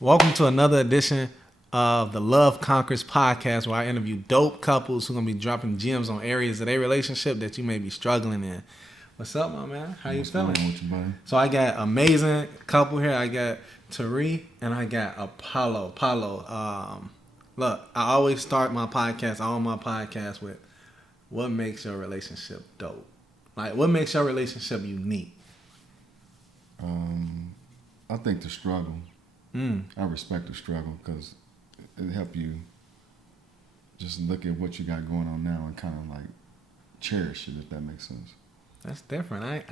Welcome to another edition of the Love Conquers podcast, where I interview dope couples who are going to be dropping gems on areas of their relationship that you may be struggling in. What's up, my man? How you feeling? With you, buddy? So I got amazing couple here. I got Tere'e and I got Paulo. Look, I always start my podcast, all my podcasts, with what makes your relationship dope? Like, what makes your relationship unique? I think the struggle. I respect the struggle because it helps you just look at what you got going on now and kind of like cherish it, if that makes sense. That's different.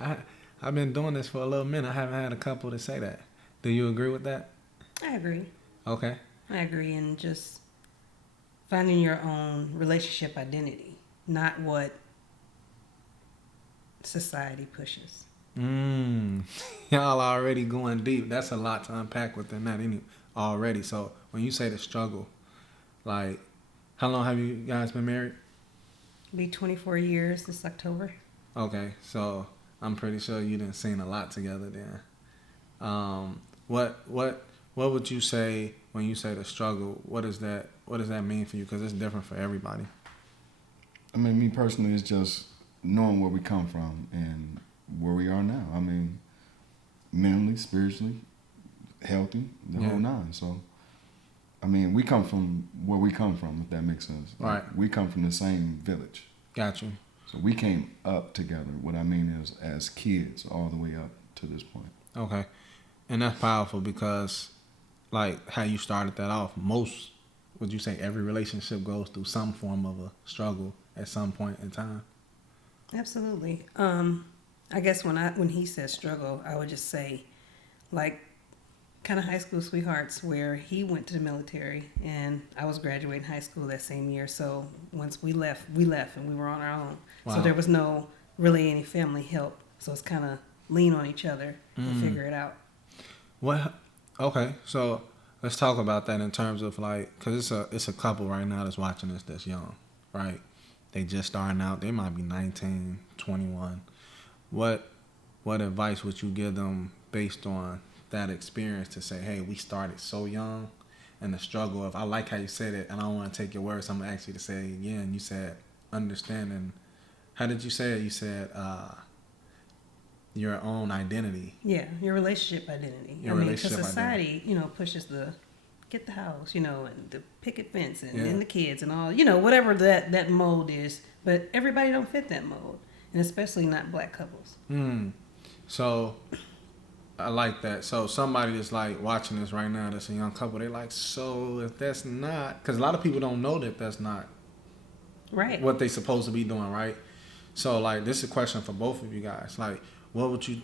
I've been doing this for a little minute. I haven't had a couple to say that. Do you agree with that? I agree. Okay. I agree, and just finding your own relationship identity, not what society pushes. Y'all already going deep. That's a lot to unpack within that already. So when you say the struggle, like, how long have you guys been married? Be 24 years this October. Okay, so I'm pretty sure you didn't seen a lot together then. What would you say when you say the struggle? What does that mean for you? Because it's different for everybody. I mean, me personally, it's just knowing where we come from and where we are now. I mean, mentally, spiritually, healthy, the whole nine. So, I mean, we come from where we come from, if that makes sense. Right. Like, we come from the same village. Got you. So we came up together. What I mean is, as kids, all the way up to this point. Okay. And that's powerful because, like, how you started that off, would you say every relationship goes through some form of a struggle at some point in time? Absolutely. I guess when he says struggle, I would just say, like, kind of high school sweethearts, where he went to the military and I was graduating high school that same year. So once we left and we were on our own. Wow. So there was no really any family help. So it's kind of lean on each other and figure it out. What? Okay, so let's talk about that in terms of, like, because it's a couple right now that's watching this that's young, right? They just starting out. They might be 19, 21. What advice would you give them based on that experience to say, hey, we started so young, and the struggle of, I like how you said it, and I don't want to take your words, so I'm going to ask you to say it again. You said understanding. How did you say it? You said your own identity. Yeah, your relationship identity. Because society, pushes the get the house, and the picket fence and the kids and all, whatever that mold is. But everybody don't fit that mold, and especially not black couples. So I like that. So somebody that's like watching this right now that's a young couple, they like, so if that's not, because a lot of people don't know that that's not right what they supposed to be doing, right? So, like, this is a question for both of you guys. Like, what would you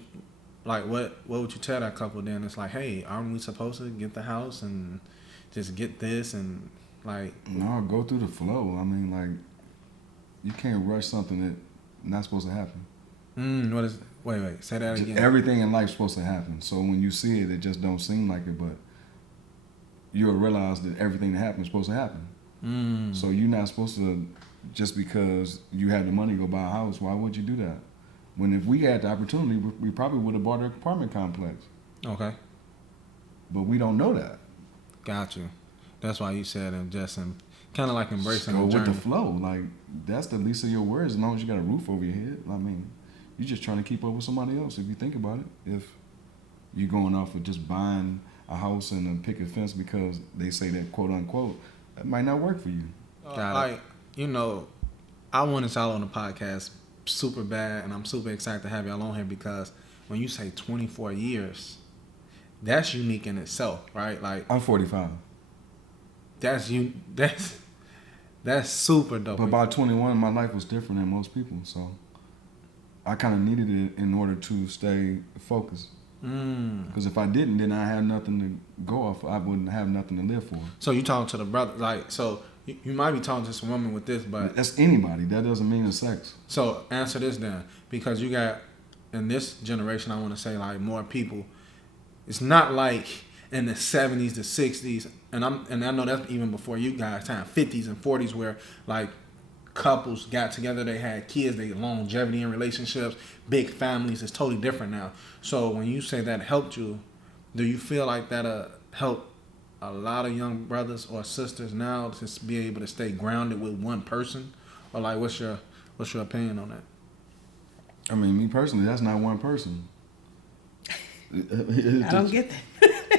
tell that couple then? It's like, hey, aren't we supposed to get the house and just get this and, like... No, go through the flow. I mean, like, you can't rush something that's not supposed to happen. What is... Wait, say that again. Everything in life is supposed to happen. So when you see it, it just don't seem like it, but you'll realize that everything that happens is supposed to happen. So you're not supposed to, just because you had the money to go buy a house, why would you do that? When if we had the opportunity, we probably would have bought an apartment complex. Okay. But we don't know that. Got you. That's why you said kind of like embracing the journey. With the flow. Like, that's the least of your worries as long as you got a roof over your head. I mean, you're just trying to keep up with somebody else if you think about it. If you're going off of just buying a house and a picket fence because they say that, quote unquote, that might not work for you. Like, I wanted y'all on the podcast super bad, and I'm super excited to have y'all on here because when you say 24 years, that's unique in itself, right? Like, I'm 45. That's super dope. But by 21, my life was different than most people, so I kind of needed it in order to stay focused. Because if I didn't, then I had nothing to go off. I wouldn't have nothing to live for. So you talking to the brother, like, so you might be talking to some woman with this, but that's anybody. That doesn't mean it's sex. So answer this then, because you got, in this generation, I want to say, like, more people. It's not like in the 70s, the 60s, and I know that's even before you guys' time, 50s and 40s, where, like, couples got together, they had kids, they longevity in relationships, big families. It's totally different now. So when you say that helped you, do you feel like that helped a lot of young brothers or sisters now to be able to stay grounded with one person? Or like, what's your opinion on that? I mean, me personally, that's not one person. I don't get that.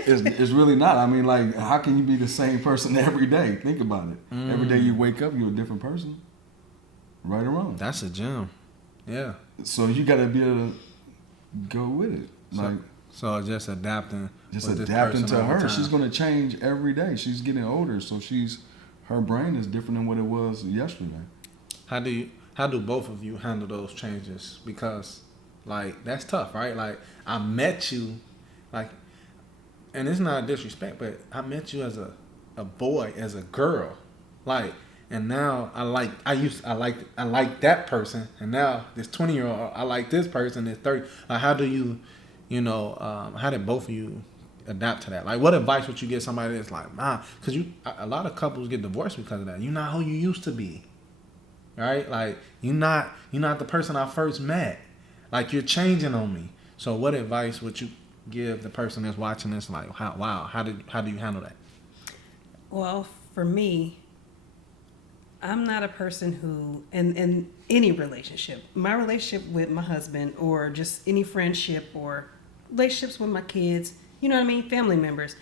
It's really not. I mean, like, how can you be the same person every day? Think about it. Every day you wake up, you're a different person. Right or wrong. That's a gem. Yeah. So you got to be able to go with it. Like, so just adapting. just with this adapting person to over her. time. She's going to change every day. She's getting older, so her brain is different than what it was yesterday. How do both of you handle those changes? Because like that's tough, right? Like I met you, like, and it's not disrespect, but I met you as a boy, as a girl, like, and now I like that person, and now this 20-year-old I like this person, this 30. Like, how do you, how did both of you adapt to that? Like, what advice would you give somebody that's like, nah, because a lot of couples get divorced because of that. You're not who you used to be. Right? Like you're not the person I first met. Like you're changing on me. So what advice would you give the person that's watching this? Like, how do you handle that? Well, for me, I'm not a person who, in any relationship, my relationship with my husband or just any friendship or relationships with my kids, you know what I mean, family members,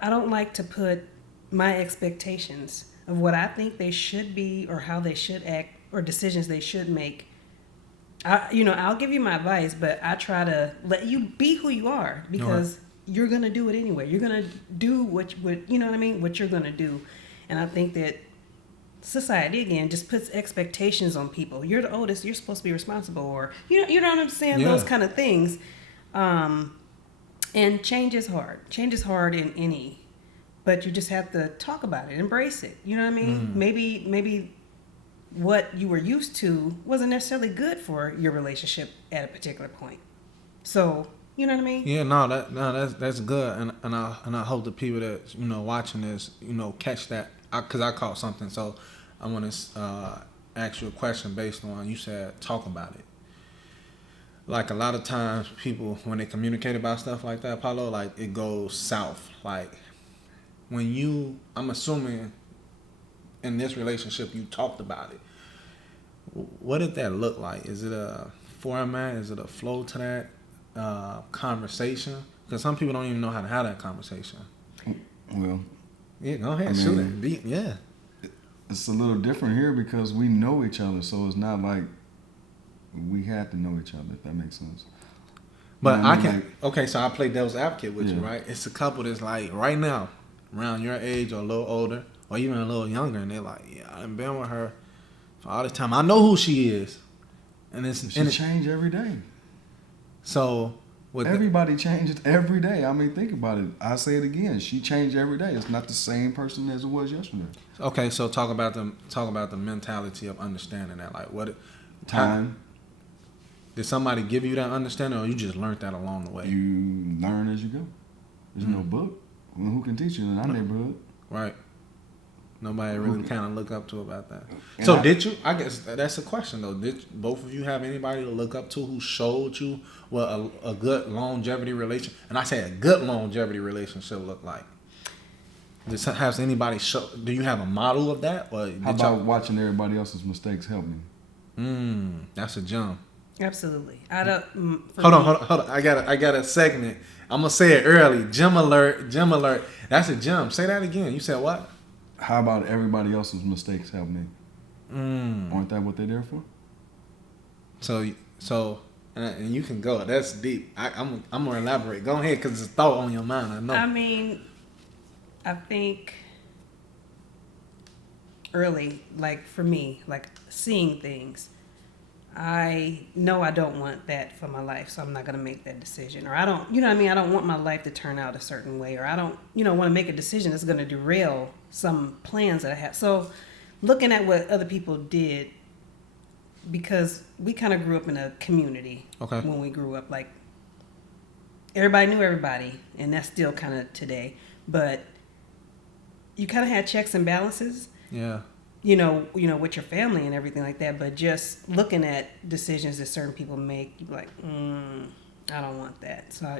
I don't like to put my expectations of what I think they should be or how they should act or decisions they should make. I'll give you my advice, but I try to let you be who you are because you're going to do it anyway. You're going to do what you know what I mean, what you're going to do. And I think that society, again, just puts expectations on people. You're the oldest, you're supposed to be responsible, or, you know what I'm saying? Yeah. Those kind of things. And change is hard. Change is hard in any, but you just have to talk about it, embrace it. You know what I mean? Maybe what you were used to wasn't necessarily good for your relationship at a particular point. So, you know what I mean? Yeah, that's good, and I hope the people that watching this catch that, because I caught something. So I want to ask you a question based on you said talk about it. Like a lot of times people when they communicate about stuff like that, Paulo, like it goes south. Like when I'm assuming in this relationship you talked about it. What did that look like? Is it a format? Is it a flow to that conversation? Because some people don't even know how to have that conversation. Well, yeah, go ahead, shoot it. Yeah, it's a little different here because we know each other, so it's not like we had to know each other, if that makes sense. But I can. Like, okay, so I play devil's advocate with you, right? It's a couple that's like right now, around your age or a little older, or even a little younger, and they're like, "Yeah, I've been with her for all this time. I know who she is," and she change every day. So everybody changes every day. I mean, think about it. I say it again. She changed every day. It's not the same person as it was yesterday. Okay, so talk about the mentality of understanding that. Like what time. Did somebody give you that understanding, or you just learned that along the way? You learn as you go. There's no book. Well, who can teach you in our neighborhood? Right. Nobody really kind of look up to about that. And So did you? I guess that's a question though. Did both of you have anybody to look up to who showed you what a good longevity relation? And I say a good longevity relationship look like. Has anybody show? Do you have a model of that? Or how about watching everybody else's mistakes help me? That's a jump. Absolutely. Hold on. I got a segment. I'm gonna say it early. Gym alert. That's a gym. Say that again. You said what? How about everybody else's mistakes help me? Aren't that what they're there for? So, and you can go. That's deep. I'm gonna elaborate. Go ahead, because it's a thought on your mind. I know. I mean, I think early, like for me, like seeing things, I know I don't want that for my life, so I'm not going to make that decision. Or I don't, you know what I mean? I don't want my life to turn out a certain way, or I don't, want to make a decision that's going to derail some plans that I have. So looking at what other people did, because we kind of grew up in a community when we grew up, like everybody knew everybody, and that's still kind of today, but you kind of had checks and balances. Yeah. With your family and everything like that, but just looking at decisions that certain people make, you're like, I don't want that. So,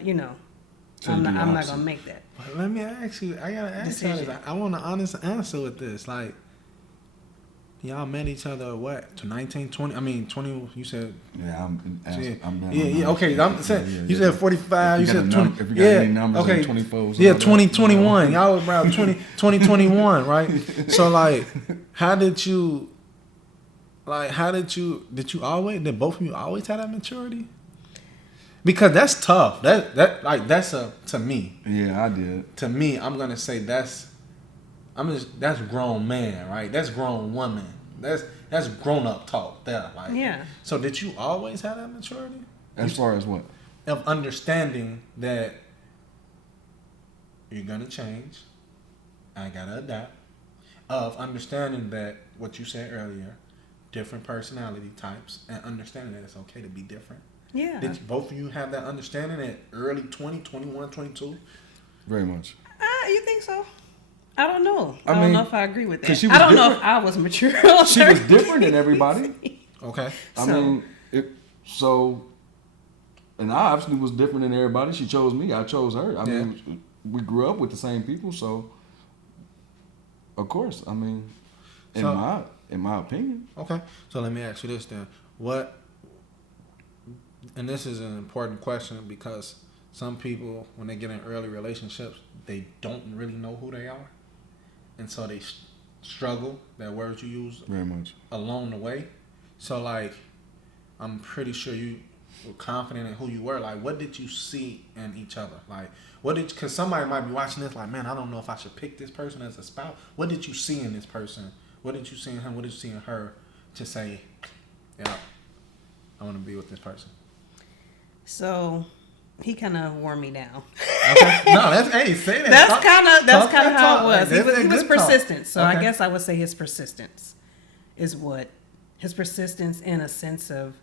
So I'm you do not. the I'm not opposite. gonna make that. But let me ask you. I gotta ask you Decision. this. I want an honest answer with this. Like, y'all met each other at what? To 19, 20? I mean, 20. You said. Yeah, I'm down Yeah, on yeah. numbers. Okay, I'm saying Yeah, you yeah. said 45. You If you got said a 20. if you got any numbers okay. in 24s, Yeah, and all that, 2021. Y'all was around 2021, right? So like, how did you? Like, did you always? Did both of you always have that maturity? Because that's tough. That's to me. Yeah, I did. To me, I'm gonna say that's grown man, right? That's grown woman. That's grown up talk there. Like, Yeah. so did you always have that maturity As far as what? of understanding that you're gonna change? I gotta adapt. Of understanding that what you said earlier, different personality types, and understanding that it's okay to be different. Yeah. Did both of you have that understanding at early 20, 21, 22? Very much. You think so? I don't know. I I don't mean, know if I agree with 'cause that. she was I don't know if different. I was mature. She was different than everybody. Okay. I So- mean, and I obviously was different than everybody. She chose me. I chose her. I mean, we grew up with the same people, so of course. I mean, in my opinion. Okay. So let me ask you this then. And this is an important question because some people, when they get in early relationships, they don't really know who they are. And so they struggle, that word you use, Very much. along the way. So, like, I'm pretty sure you were confident in who you were. Like, what did you see in each other? Like, because somebody might be watching this like, man, I don't know if I should pick this person as a spouse. What did you see in this person? What did you see in him? What did you see in her to say, yeah, I want to be with this person? So he kind of wore me down. Okay. No, say that. That's kind of talk how talk. it was. Like, He was good talk. persistent. So Okay. I guess I would say his persistence is what his persistence in a sense of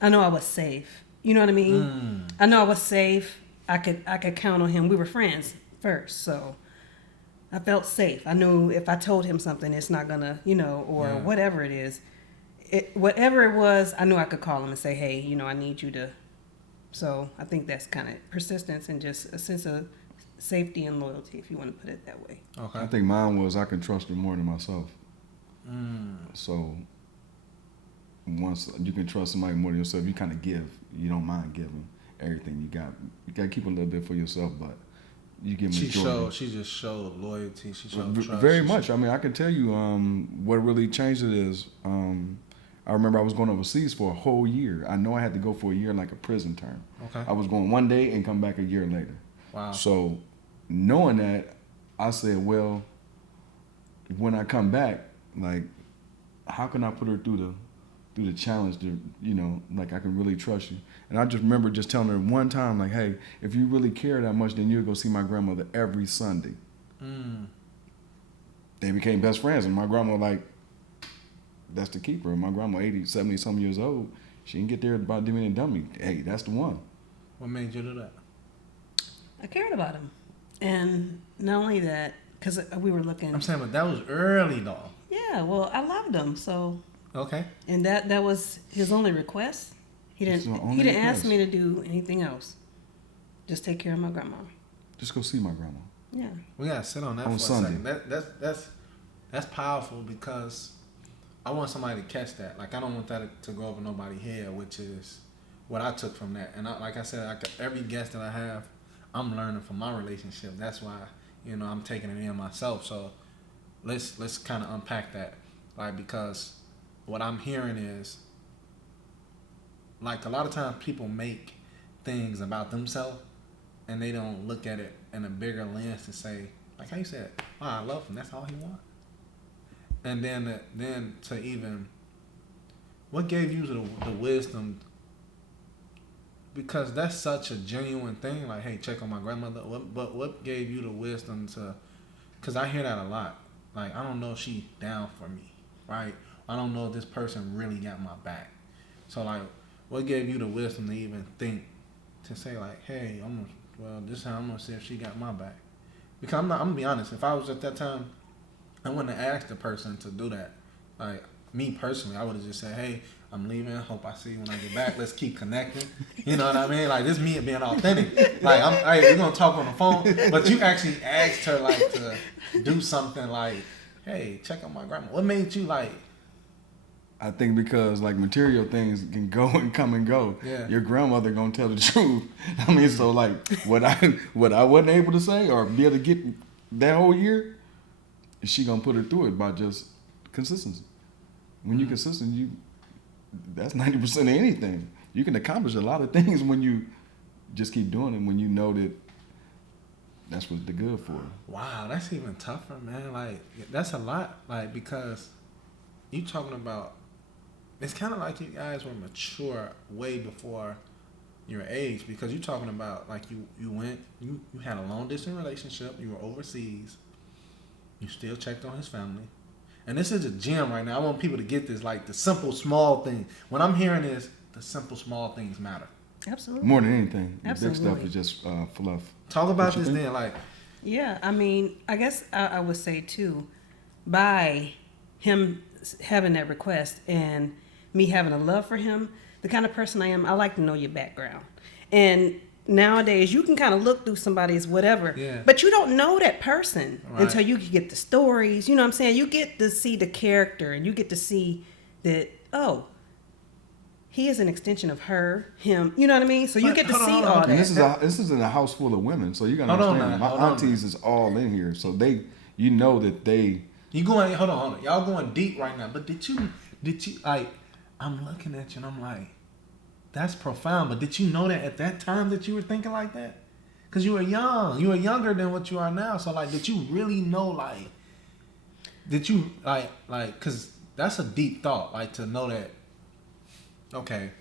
I know I was safe. You know what I mean? I know I was safe. I could count on him. We were friends first, so I felt safe. I knew if I told him something, it's not gonna, or whatever it is. Whatever it was, I knew I could call him and say, hey, I need you to. So I think that's kind of persistence and just a sense of safety and loyalty, if you want to put it that way. Okay. I think mine was I can trust her more than myself. So once you can trust somebody more than yourself, you kind of give. You don't mind giving everything you got. You got to keep a little bit for yourself, but you give majority. She just showed loyalty. She showed trust. Very much. I mean, I can tell you what really changed it is I remember I was going overseas for a whole year. I know I had to go for a year like a prison term. Okay. I was going one day and come back a year later. Wow. So knowing that, I said, well, when I come back, like, how can I put her through the challenge to, like I can really trust you. And I just remember just telling her one time, like, hey, if you really care that much, then you'll go see my grandmother every Sunday. They became best friends, and my grandma, like, that's the keeper. My grandma, 80, 70 some years old, she didn't get there about doing it dummy. Hey, that's the one. What made you do that? I cared about him. And not only that, because we were looking. I'm saying, but that was early though. Yeah, well, I loved him, so. Okay. And that was his only request. He His didn't only ask request. me to do anything else. Just take care of my grandma. Just go see my grandma. Yeah. We gotta sit on that On for Sunday. a second. That's powerful because I want somebody to catch that. Like, I don't want that to go over nobody's head, which is what I took from that. And like I said, every guest that I have, I'm learning from my relationship. That's why I'm taking it in myself. So let's kind of unpack that, like, because what I'm hearing is, like, a lot of times people make things about themselves and they don't look at it in a bigger lens to say, like how you said, I love him, that's all he wants. And then to even, what gave you the wisdom, because that's such a genuine thing, like, hey, check on my grandmother, but what gave you the wisdom to, because I hear that a lot, like, I don't know if she down for me, right? I don't know if this person really got my back. So, like, what gave you the wisdom to even think, to say, like, hey, this time I'm going to see if she got my back. Because I'm going to be honest, if I was at that time, I wouldn't have asked the person to do that. Like, me personally, I would have just said, hey, I'm leaving. Hope I see you when I get back. Let's keep connecting. You know what I mean? Like, this me being authentic. Like, hey, we're going to talk on the phone. But you actually asked her, like, to do something like, hey, check on my grandma. What made you, like... I think because like material things can go and come and go. Yeah. Your grandmother gonna tell the truth. I mean, so like what I wasn't able to say or be able to get that whole year, she gonna put her through it by just consistency. When you're consistent, that's 90% of anything. You can accomplish a lot of things when you just keep doing it. When you know that that's what they're good for. Wow, that's even tougher, man. Like, that's a lot. Like, because you talking about, it's kind of like you guys were mature way before your age, because you're talking about, like, you had a long distance relationship, you were overseas, you still checked on his family. And this is a gem right now. I want people to get this, like, the simple small thing. When I'm hearing this, the simple small things matter. Absolutely. More than anything. Absolutely. The big stuff is just fluff. Talk about this then, like... Yeah, I mean, I guess I would say, too, by him having that request and me having a love for him, the kind of person I am, I like to know your background. And nowadays, you can kind of look through somebody's whatever, but you don't know that person until you get the stories. You know what I'm saying? You get to see the character, and you get to see that, oh, he is an extension of her, him. You know what I mean? So you get to see all that. And this is in a house full of women, so you gotta understand. My aunties is all in here, so you know that they. You going? Hold on. Y'all going deep right now. But did you like? I'm looking at you and I'm like, that's profound. But did you know that at that time that you were thinking like that? Because you were young. You were younger than what you are now. So like, did you really know like? Did you like? Because that's a deep thought. Like to know that. Okay,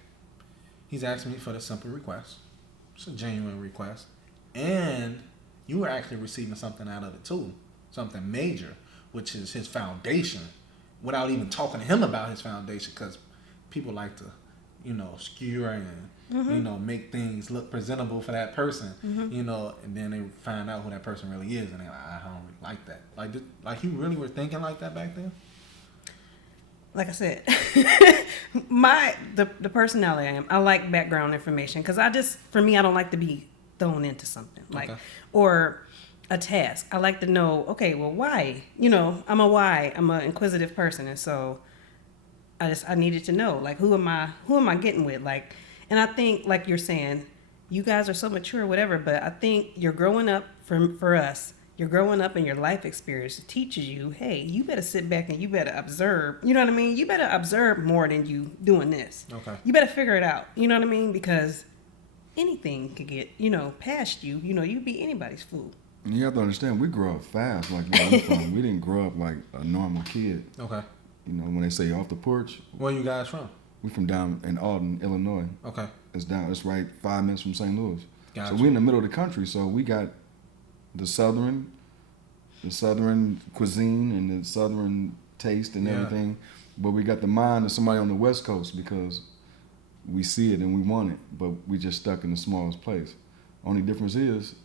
he's asking me for the simple request. It's a genuine request. And you were actually receiving something out of it too. Something major, which is his foundation, without even talking to him about his foundation, because people like to, skewer and, make things look presentable for that person, and then they find out who that person really is, and they're like, I don't really like that. Like you really were thinking like that back then? Like I said, the personality I am, I like background information because for me, I don't like to be thrown into something or a task. I like to know, okay, well, why? I'm an inquisitive person, and so I needed to know, like, who am I getting with, like, and I think, like you're saying, you guys are so mature, whatever, but I think you're growing up for us. You're growing up and your life experience teaches you, hey, you better sit back and you better observe. You know what I mean? You better observe more than you doing this. Okay. You better figure it out. You know what I mean? Because anything could get, past you. You be anybody's fool. You have to understand, we grow up fast. Like where I'm from, we didn't grow up like a normal kid. Okay. When they say off the porch. Where you guys from? We from down in Alden, Illinois. Okay. It's right 5 minutes from St. Louis. Gotcha. So we're in the middle of the country. So we got the southern cuisine and the southern taste and everything, but we got the mind of somebody on the West Coast because we see it and we want it, but we just stuck in the smallest place. Only difference is,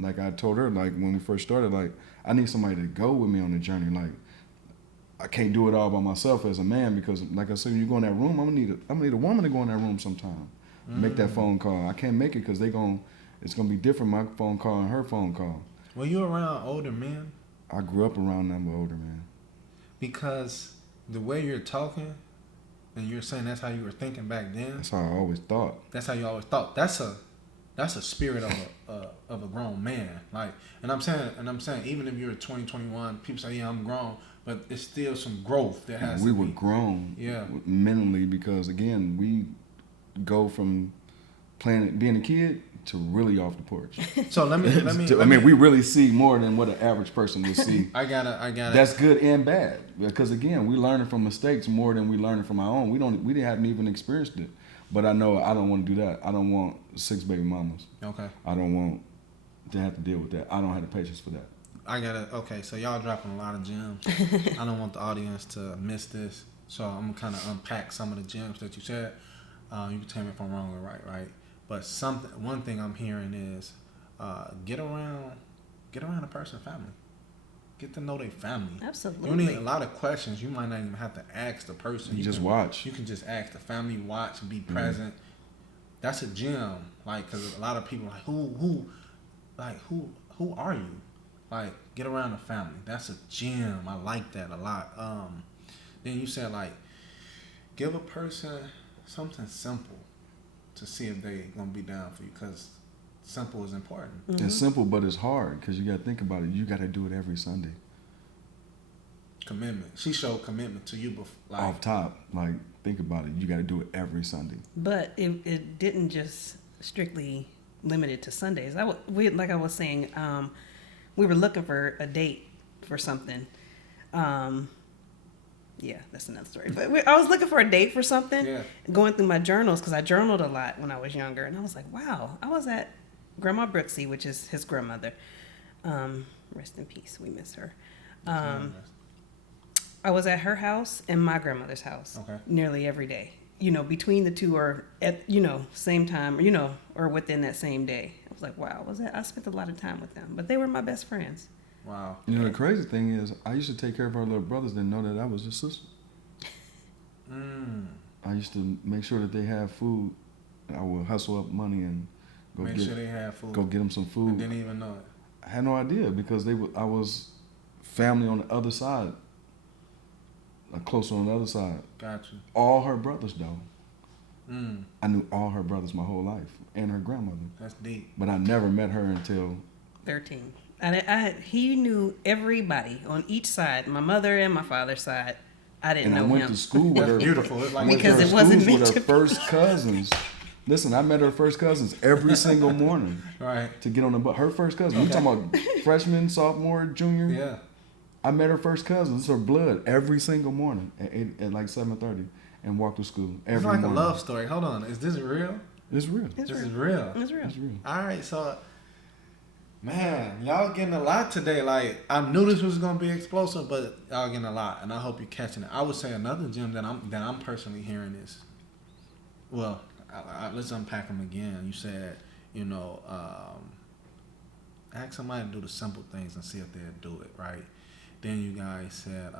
like I told her, like when we first started, like I need somebody to go with me on the journey. Like I can't do it all by myself as a man because, like I said, when you go in that room, I'm gonna need a woman to go in that room sometime, make that phone call. I can't make it because it's gonna be different, my phone call and her phone call. Were you around older men? I grew up around them older men. Because the way you're talking, and you're saying that's how you were thinking back then. That's how I always thought. That's how you always thought. That's a spirit of a grown man. Like, and I'm saying, even if you're 20, 21, people say, yeah, I'm grown, but it's still some growth that has. We were grown, mentally, because again, we go from being a kid to really off the porch. So let me. We really see more than what an average person would see. I got it. That's good and bad because again, we learning from mistakes more than we learning from our own. We haven't even experienced it. But I know I don't want to do that. I don't want 6 baby mamas. Okay. I don't want to have to deal with that. I don't have the patience for that. I got it. Okay, so y'all dropping a lot of gems. I don't want the audience to miss this, so I'm gonna kind of unpack some of the gems that you said. You can tell me if I'm wrong or right? But one thing I'm hearing is get around a person's family. Get to know their family. Absolutely. You need a lot of questions. You might not even have to ask the person. You just can, watch. You can just ask the family, watch, be present. That's a gem. Like, because a lot of people are like, who are you? Like, get around the family. That's a gem. I like that a lot. Then you said, like, give a person something simple to see if they gonna be down for you, because simple is important. It's simple, but it's hard because you got to think about it. You got to do it every Sunday. Commitment. She showed commitment to you before. Like, Off top, like, think about it. You got to do it every Sunday. But it didn't just strictly limit it to Sundays. Like I was saying, we were looking for a date for something. Yeah, that's another story. But I was looking for a date for something, going through my journals, because I journaled a lot when I was younger. And I was like, wow, I was at Grandma Brooksy, which is his grandmother. Rest in peace. We miss her. I was at her house and my grandmother's house nearly every day. You know, between the two, or at, same time, or within that same day. I was like, wow, I spent a lot of time with them. But they were my best friends. Wow. The crazy thing is, I used to take care of our little brothers, didn't know that I was his sister. I used to make sure that they had food. I would hustle up money and make sure they had food. Go get them some food. I didn't even know it. I had no idea because I was family on the other side. Closer on the other side. Gotcha. All her brothers, though. I knew all her brothers my whole life, and her grandmother. That's deep. But I never met her until 13. He knew everybody on each side, my mother and my father's side. I didn't know him. And I went to school with her. Beautiful. It's like because it wasn't meant with her to first cousins. Listen, I met her first cousins every single morning. Right. To get on the bus. Her first cousin. You talking about freshman, sophomore, junior? Yeah. I met her first cousin. It's her blood every single morning at like 7:30 and walked to school every It's like morning. a love story. Hold on. Is this real? It's real. This is real. It's real. It's real. All right. So, man, y'all getting a lot today. Like, I knew this was gonna be explosive, but y'all getting a lot, and I hope you're catching it. I would say another gem that I'm personally hearing is, well, let's unpack them again. You said, ask somebody to do the simple things and see if they'll do it, right? Then you guys said,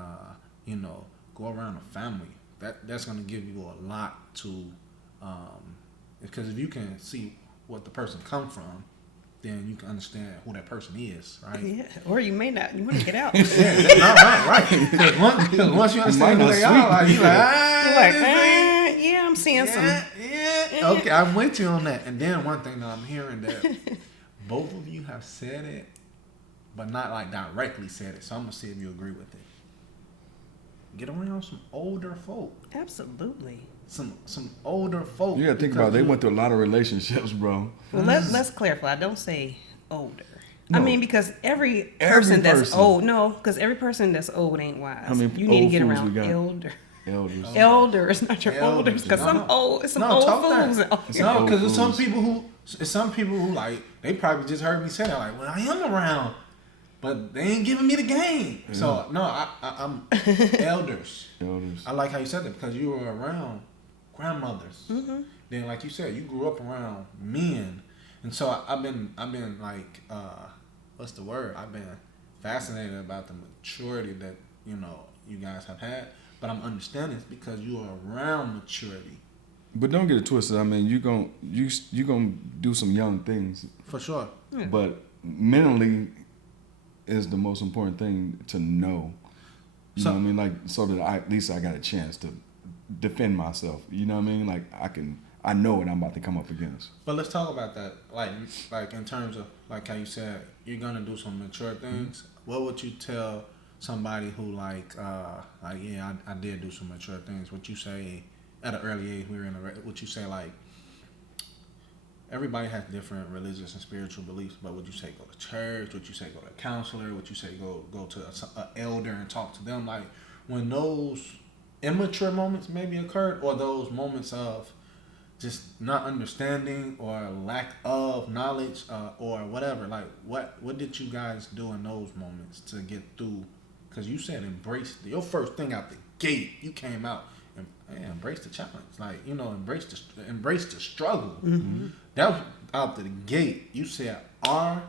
go around the family. That's going to give you a lot to, because if you can see what the person come from, then you can understand who that person is, right? Yeah, or you may not. You want to get out. Right. Because once you understand who they are, like, you're like, yeah, I'm seeing some. Yeah. Okay, I'm with you on that. And then one thing that I'm hearing that both of you have said it, but not like directly said it. So I'm gonna see if you agree with it. Get around some older folk. Absolutely. Some older folk. You gotta think about it. They went through a lot of relationships, bro. Well, let's clarify. Don't say older. No. I mean, because every person that's old, because every person that's old ain't wise. How many you need to old get fools we around got? elders. Elders. Elders, not your Elders. olders. Because some old fools. No, because there's some people who like, they probably just heard me say that, like, well, I am around, but they ain't giving me the game. Yeah. So no, I'm elders. Elders. I like how you said that, because you were around grandmothers. Mm-hmm. Then, like you said, you grew up around men, and so I've been like, what's the word? I've been fascinated about the maturity that you guys have had. But I'm understanding it's because you are around maturity. But don't get it twisted. I mean, you gonna do some young things for sure. Yeah. But mentally is the most important thing to know. You know what I mean? Like, so that at least I got a chance to defend myself. You know what I mean? Like, I know what I'm about to come up against. But let's talk about that. Like in terms of, like how you said, you're gonna do some mature things. Mm-hmm. What would you tell somebody who I did do some mature things? What you say at an early age, what you say, like, everybody has different religious and spiritual beliefs, but would you say go to church? Would you say go to a counselor? Would you say go to an elder and talk to them? Like, when those immature moments maybe occurred, or those moments of just not understanding or lack of knowledge, or whatever, like, what did you guys do in those moments to get through? Because you said embrace your first thing out the gate. You came out and embrace the challenge, like, embrace the struggle. Mm-hmm. That was out the gate. You said our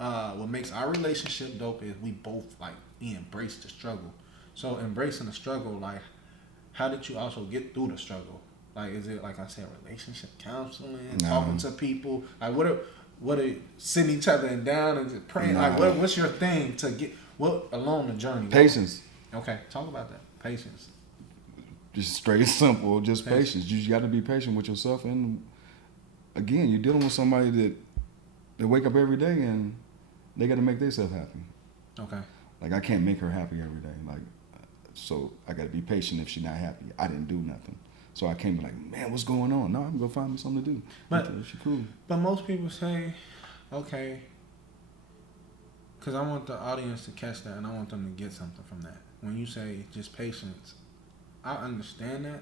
what makes our relationship dope is we both like we embrace the struggle. So embracing the struggle, like, how did you also get through the struggle? Like, is it like I said, relationship counseling, talking to people? Like, what are sitting each other and down and just praying? Like, what's your thing to get along the journey? Patience. Okay, talk about that. Patience. Just straight simple, just patience. You got to be patient with yourself, and again, you're dealing with somebody that they wake up every day and they got to make themselves happy. Okay. Like, I can't make her happy every day. Like, so I got to be patient if she's not happy. I didn't do nothing, so I can't be like, man, what's going on? No, I'm gonna go find me something to do. But she cool. But most people say, okay, because I want the audience to catch that and I want them to get something from that. When you say just patience, I understand that,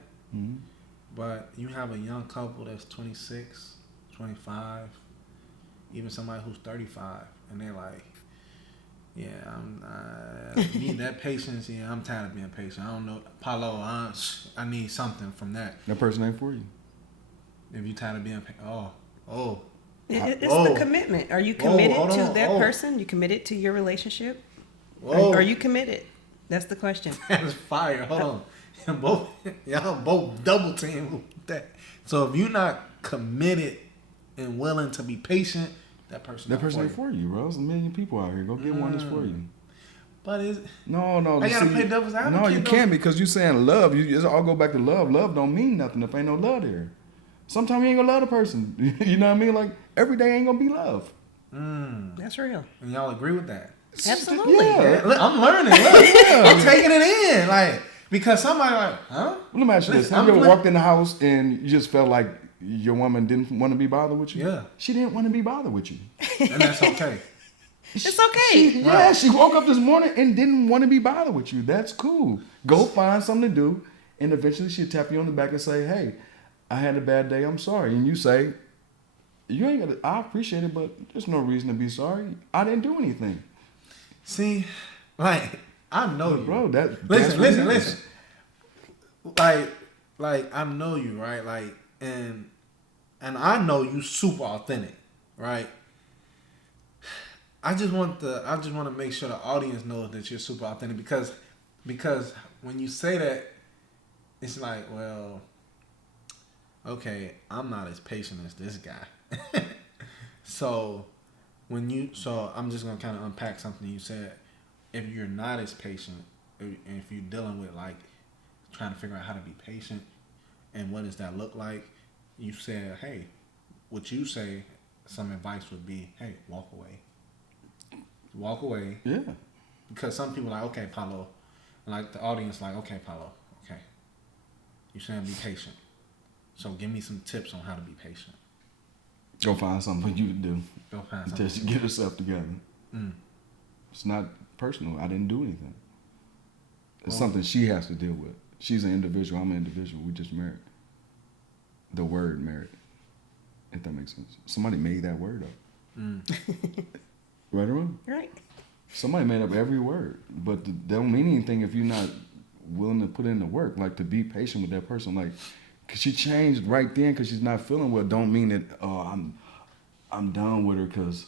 but you have a young couple that's 26, 25, even somebody who's 35, and they're like, yeah, I need that patience. Yeah, I'm tired of being patient. I don't know, Paulo, I need something from that. That person ain't for you. If you tired of being patient, It's the commitment. Are you committed to that person? You committed to your relationship? Are you committed? That's the question. That's fire. Hold on. Y'all both double team with that. So if you're not committed and willing to be patient, that person ain't for you, bro. There's a million people out here. Go get one that's for you. But no. I gotta play devil's advocate. No, you can't, because you saying love. You all go back to love. Love don't mean nothing if ain't no love there. Sometimes you ain't gonna love the person. You know what I mean? Like, every day ain't gonna be love. That's real. And y'all agree with that? Absolutely. Yeah. I'm learning. I'm taking it in. Like, because somebody like, huh? Let me ask you this. Have you ever walked in the house and you just felt like your woman didn't want to be bothered with you? Yeah. She didn't want to be bothered with you. And that's okay. It's okay. She woke up this morning and didn't want to be bothered with you. That's cool. Go find something to do, and eventually she'll tap you on the back and say, hey, I had a bad day, I'm sorry. And you say, you ain't got to, I appreciate it, but there's no reason to be sorry. I didn't do anything. See, like, I know you. Bro, listen. Like, I know you, right? Like, and I know you super authentic, right? I just want to make sure the audience knows that you're super authentic, because when you say that, it's like, well, okay, I'm not as patient as this guy. So I'm just gonna kind of unpack something you said. If you're not as patient, and if you're dealing with like trying to figure out how to be patient and what does that look like, you said, hey, what you say, some advice would be, hey, walk away. Walk away. Yeah. Because some people are like, okay, Paulo, and like the audience like, okay, Paulo, okay, you saying be patient. So give me some tips on how to be patient. Go find something for you to do. Go find something. Until she get herself together. It's not personal. I didn't do anything. It's something she has to deal with. She's an individual. I'm an individual. We just married. The word married. If that makes sense. Somebody made that word up. Right or wrong? Right. Somebody made up every word. But that don't mean anything if you're not willing to put in the work. Like, to be patient with that person. Like, cause she changed right then because she's not feeling well. Don't mean that, I'm done with her, because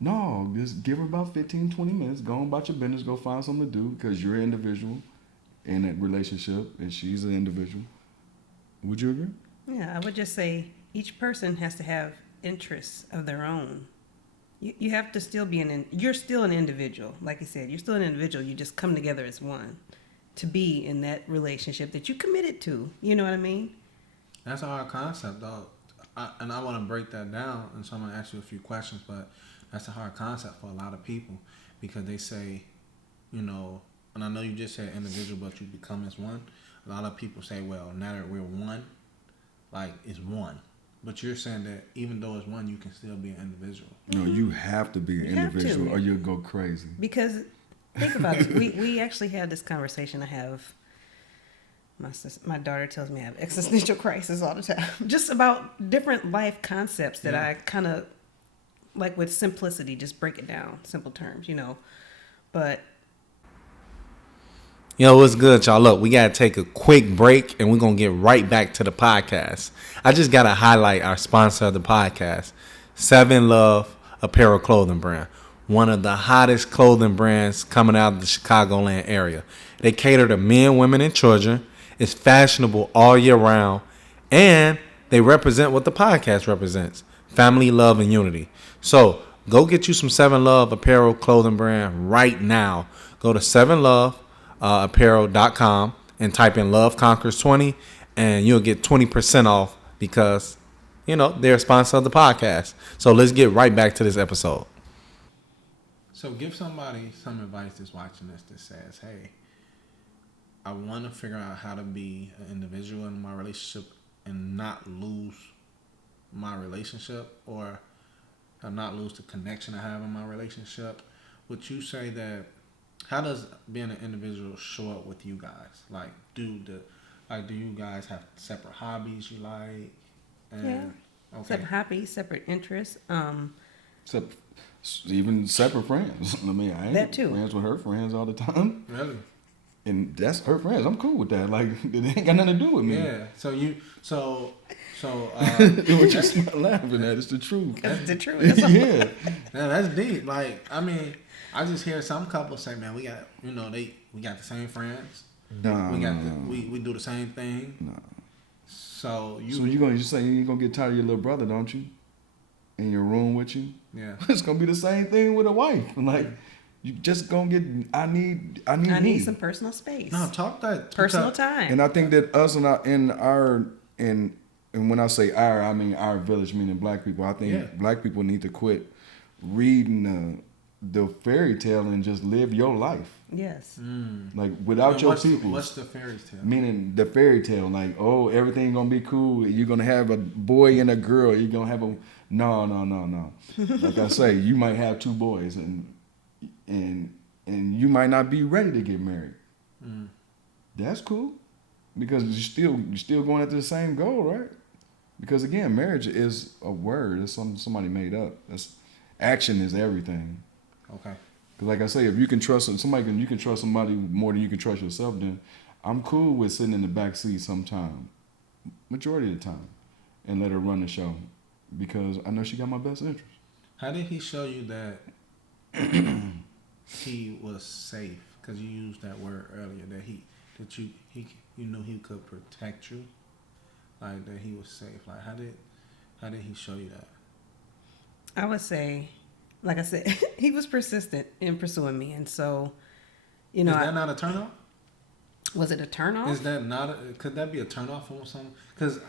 no, just give her about 15, 20 minutes. Go on about your business. Go find something to do, because you're an individual in that relationship and she's an individual. Would you agree? Yeah, I would just say each person has to have interests of their own. You have to still be you're still an individual. Like you said, you're still an individual. You just come together as one to be in that relationship that you committed to. You know what I mean? That's a hard concept, though. And I want to break that down, and so I'm going to ask you a few questions, but that's a hard concept for a lot of people, because they say, you know, and I know you just said individual, but you become as one. A lot of people say, well, now that we're one, like, it's one. But you're saying that even though it's one, you can still be an individual. No, you have to be an individual or you'll go crazy. Because think about it. We actually had this conversation. I have my daughter tells me I have existential crisis all the time, just about different life concepts that I kind of like with simplicity, just break it down, simple terms, you know. But yo, what's good, y'all? Look, we got to take a quick break, and we're going to get right back to the podcast. I just got to highlight our sponsor of the podcast, 7 Love Apparel Clothing Brand. one of the hottest clothing brands coming out of the Chicagoland area. They cater to men, women, and children. It's fashionable all year round. And they represent what the podcast represents: family, love, and unity. So go get you some Seven Love apparel clothing brand right now. Go to sevenloveapparel.com and type in Love Conquers 20, and you'll get 20% off because, they're a sponsor of the podcast. So let's get right back to this episode. So give somebody some advice that's watching this that says, hey, I want to figure out how to be an individual in my relationship and not lose my relationship, or not lose the connection I have in my relationship. Would you say that, how does being an individual show up with you guys? Like, do you guys have separate hobbies you like? And, okay. Separate hobbies, separate interests. Even separate friends. I mean, I That ain't too. friends with her friends all the time. Really? And that's her friends. I'm cool with that. Like, it ain't got nothing to do with me. Yeah. So What you smile laughing at? It's the truth. That's the truth. Yeah. that's deep. Like, I mean, I just hear some couples say, man, we got the same friends. No, we do the same thing. No. So you say you're gonna get tired of your little brother, don't you? In your room with you. Yeah. It's gonna be the same thing with a wife. Like, you just gonna get. I need some personal space. No, talk that personal time. And I think that us and when I say our, I mean our village, meaning black people. I think black people need to quit reading the fairy tale and just live your life. Yes. Like, without your people. What's the fairy tale? Meaning the fairy tale, like, oh, everything gonna be cool. You're gonna have a boy and a girl. You're gonna have a no. Like I say, you might have two boys and you might not be ready to get married. That's cool, because you're still going after the same goal, right? Because again, marriage is a word. It's something somebody made up. Action is everything. Okay. Because like I say, if you can trust somebody, you can trust somebody more than you can trust yourself. Then I'm cool with sitting in the back seat sometime, majority of the time, and let her run the show, because I know she got my best interest. How did he show you that he was safe? Because you used that word earlier, that you knew he could protect you, like that he was safe. Like, how did he show you that? I would say, like I said, he was persistent in pursuing me, and so, is that not a turnoff? Was it a turnoff? Is that not? Could that be a turnoff or something? Because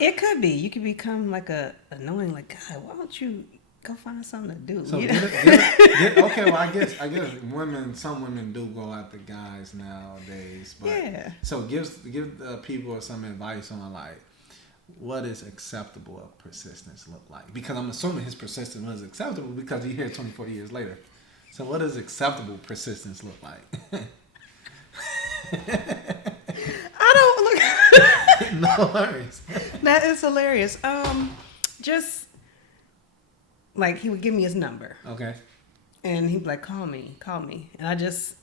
it could be. You could become like a annoying, like, God, why don't you go find something to do? So okay, well, I guess some women do go after guys nowadays, but yeah. So give the people some advice on, like, what is acceptable of persistence look like? Because I'm assuming his persistence was acceptable because he's here 24 years later. So what does acceptable persistence look like? I don't look. No worries. That is hilarious. Just like, he would give me his number. Okay. And he'd be like, call me. And I just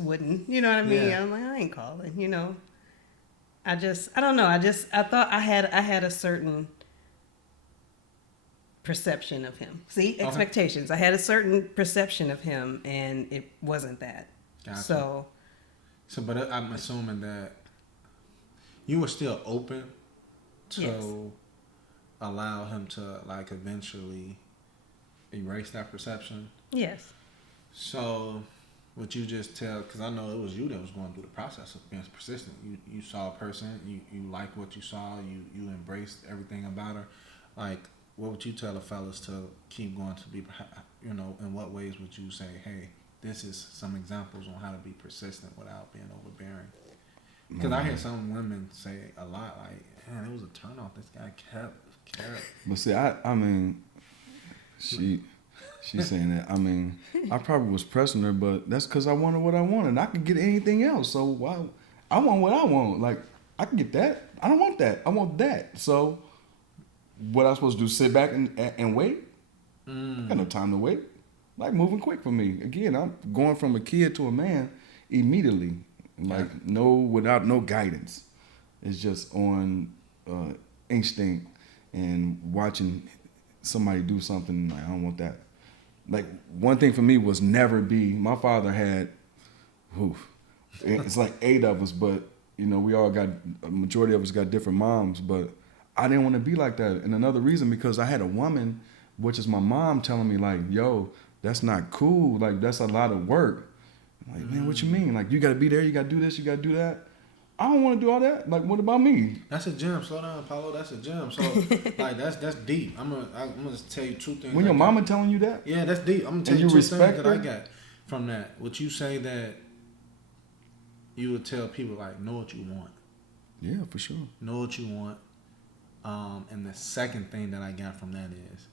wouldn't. You know what I mean? Yeah. I'm like, I ain't calling, I don't know. I thought I had a certain perception of him. See, expectations. I had a certain perception of him, and it wasn't that. Gotcha. But I'm assuming that you were still open to allow him to, like, eventually erase that perception. Yes. So would you just tell, because I know it was you that was going through the process of being persistent. You saw a person, you liked what you saw, you embraced everything about her. Like, what would you tell the fellas to keep going to be, in what ways would you say, hey, this is some examples on how to be persistent without being overbearing? Because I hear some women say a lot, like, man, it was a turnoff. This guy kept. But see, I mean, she's saying that. I mean, I probably was pressing her, but that's because I wanted what I wanted. And I could get anything else. So why? I want what I want. Like, I can get that. I don't want that. I want that. So what I supposed to do? Sit back and wait? I got no time to wait. Like, moving quick for me. Again, I'm going from a kid to a man immediately. Like, without no guidance. It's just on instinct and watching somebody do something. Like, I don't want that. like one thing for me was never be. My father had, it's like 8 of us, but you know we all got a majority of us got different moms, but I didn't want to be like that. And another reason because I had a woman, which is my mom, telling me like, "Yo, that's not cool. Like that's a lot of work." I'm like, man, what you mean? Like you got to be there, you got to do this, you got to do that. I don't want to do all that. Like, what about me? That's a gem. Slow down, Paulo. That's a gem. So, like, that's deep. I'm gonna tell you 2 things. When your mama telling you that? Yeah, that's deep. I'm gonna tell you 2 things that I got from that. Would you say that you would tell people like, know what you want? Yeah, for sure. Know what you want. And the second thing that I got from that is,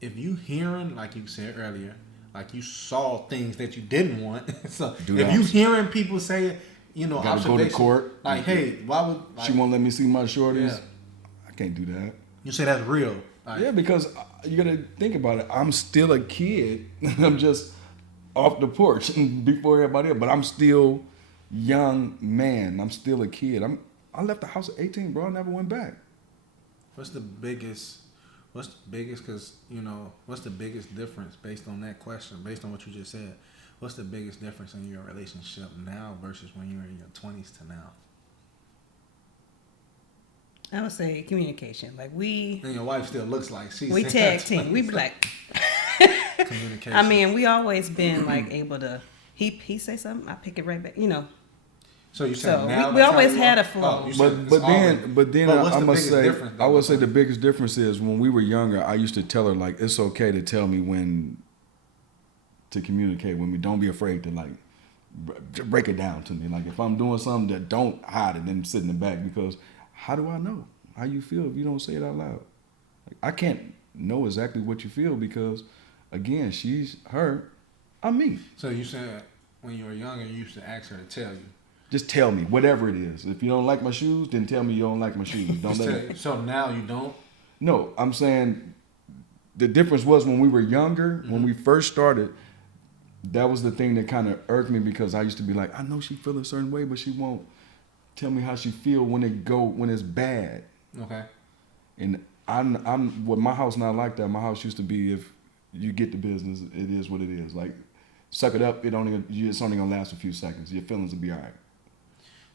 if you hearing, like you said earlier, like you saw things that you didn't want. So if you hearing people say it, you know, gotta go to court. Like, hey, why would she won't let me see my shorties? Yeah. I can't do that. You say that's real. Like, yeah, because you gotta think about it. I'm still a kid. I'm just off the porch before everybody else, but I'm still young man. I'm still a kid. I left the house at 18, bro. I never went back. What's the biggest? Because you know, what's the biggest difference based on that question? Based on what you just said. What's the biggest difference in your relationship now versus when you were in your 20s to now? I would say communication. Like and your wife still looks like she's. We tag team. We be like. Communication. I mean, we always been like able to. He say something, I pick it right back. You know. So you said now we always had a flow. But then I must say, I would say the biggest difference is when we were younger, I used to tell her like it's okay to tell me when to communicate with me. Don't be afraid to like break it down to me. Like if I'm doing something, that don't hide it and sit in the back, because how do I know how you feel if you don't say it out loud? Like, I can't know exactly what you feel because again, she's her, I'm me. So you said when you were younger, you used to ask her to tell you. Just tell me, whatever it is. If you don't like my shoes, then tell me you don't like my shoes. Don't let me. So now you don't? No, I'm saying the difference was when we were younger, when we first started, that was the thing that kind of irked me because I used to be like, I know she feel a certain way, but she won't tell me how she feel when it's bad. Okay. And I'm well, my house not like that. My house used to be, if you get the business, it is what it is. Like, suck it up. It's only gonna last a few seconds. Your feelings will be all right.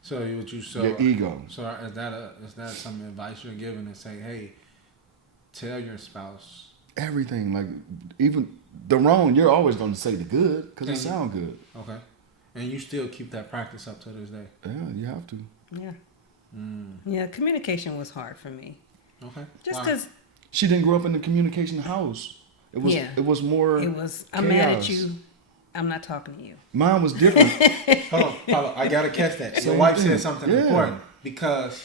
So your ego. So is that some advice you're giving to say, hey, tell your spouse everything, like even the wrong, you're always going to say the good because it sounds good. Okay. And you still keep that practice up to this day? Yeah, you have to. Yeah. Yeah, communication was hard for me. Okay. Just because she didn't grow up in the communication house. It was more. It was. I'm chaos. Mad at you. I'm not talking to you. Mine was different. Hold on. I gotta catch that. Your wife said something important because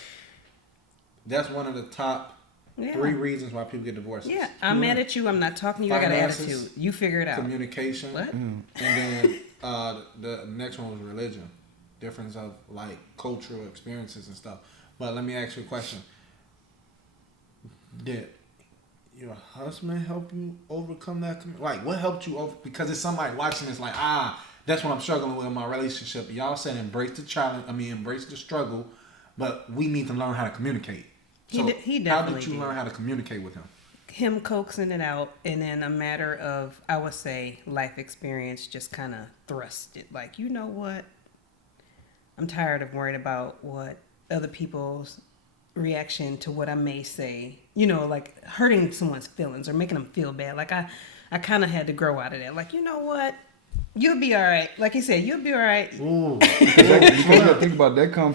that's one of the top 3 reasons why people get divorced. Yeah, I'm mad at you. I'm not talking to you. Finances, I got an attitude. You figure it out. Communication. What? And then the next one was religion. Difference of like cultural experiences and stuff. But let me ask you a question. Did your husband help you overcome that? Like, what helped you over? Because it's somebody watching this like, that's what I'm struggling with in my relationship. Y'all said embrace the challenge. Embrace the struggle. But we need to learn how to communicate. So he definitely how did you learn how to communicate with him? Him coaxing it out, and then a matter of, I would say, life experience just kind of thrust it. Like, you know what? I'm tired of worrying about what other people's reaction to what I may say, you know, like hurting someone's feelings or making them feel bad. Like I kind of had to grow out of that. Like, you know what? You'll be all right. Like he said, you'll be all right. Ooh. Because you gotta think about it, that come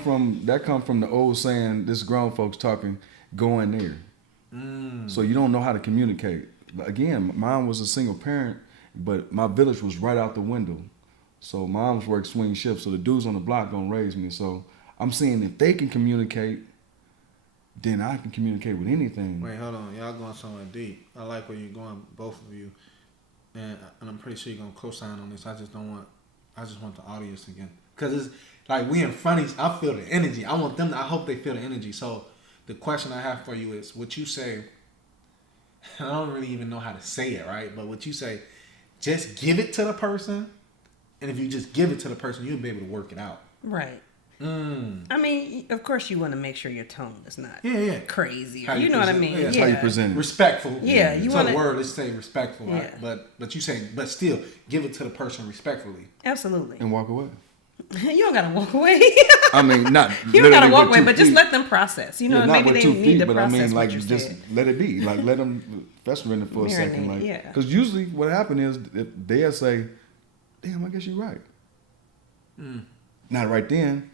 from the old saying, this grown folks talking, go in there. So you don't know how to communicate. Again, mine was a single parent, but my village was right out the window. So moms work swing shifts, so the dudes on the block gonna raise me. So I'm saying if they can communicate, then I can communicate with anything. Wait, hold on. Y'all going somewhere deep. I like where you're going, both of you. And I'm pretty sure you're going to co-sign on this. I just want the audience again. Because it's like we in front of each. I feel the energy. I want them to, I hope they feel the energy. So the question I have for you is, what you say, I don't really even know how to say it, right? But what you say, just give it to the person. And if you just give it to the person, you'll be able to work it out. Right. I mean, of course, you want to make sure your tone is not Yeah. crazy. How Or, you you know what I present- mean? yeah, That's how you present it. Respectful. Yeah, you so wanna- the word, let's say respectful, right? Yeah. But you say, but still, give it to the person respectfully. Absolutely. And walk away. You don't gotta walk away. I mean, not You don't gotta literally walk with away, 2 but just feet. let them process. You know, Yeah, not maybe with they 2 need feet, to but I process mean, like, what you just said. let it be. Like, let them fester in it for a second. Marinate, Like, yeah. because usually what happens is they'll say, "Damn, I guess you're right." Not right then,